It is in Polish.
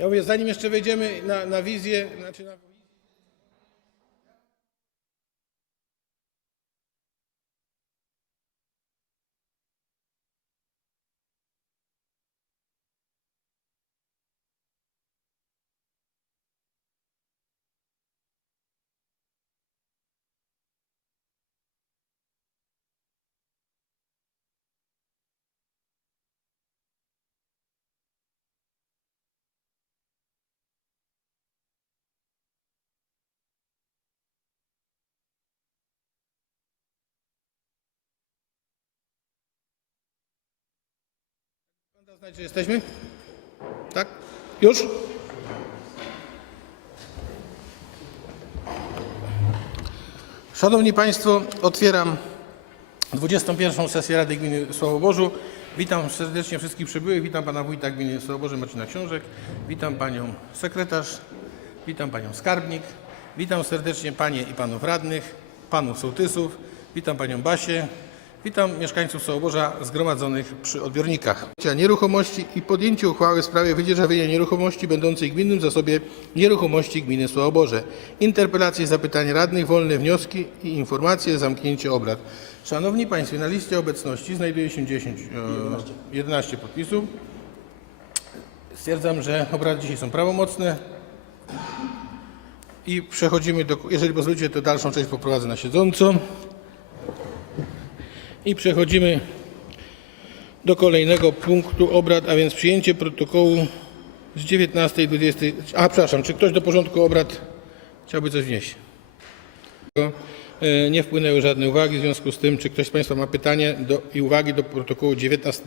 Ja mówię, zanim jeszcze wejdziemy na, na wizję, znaczy na... Pan da znać, że jesteśmy? Tak? Już? Szanowni Państwo, otwieram 21. sesję Rady Gminy Sławoborzu. Witam serdecznie wszystkich przybyłych. Witam Pana Wójta Gminy Sławoborze Marcina Książek. Witam Panią Sekretarz. Witam Panią Skarbnik. Witam serdecznie Panie i Panów Radnych, Panów Sołtysów. Witam Panią Basię. Witam mieszkańców Sołoborza zgromadzonych przy odbiornikach. Nieruchomości i podjęcie uchwały w sprawie wydzierżawienia nieruchomości będącej w gminnym zasobie nieruchomości gminy Sławoborze. Interpelacje, zapytania radnych, wolne wnioski i informacje, zamknięcie obrad. Szanowni Państwo, na liście obecności znajduje się 10, e, 11 podpisów. Stwierdzam, że obrady dzisiaj są prawomocne i przechodzimy do, jeżeli pozwolicie, to dalszą część poprowadzę na siedząco. I przechodzimy do kolejnego punktu obrad, a więc przyjęcie protokołu z 19 i 20. A, przepraszam, czy ktoś do porządku obrad chciałby coś wnieść? E, Nie wpłynęły żadne uwagi, w związku z tym, czy ktoś z Państwa ma pytanie do, i uwagi do protokołu 19?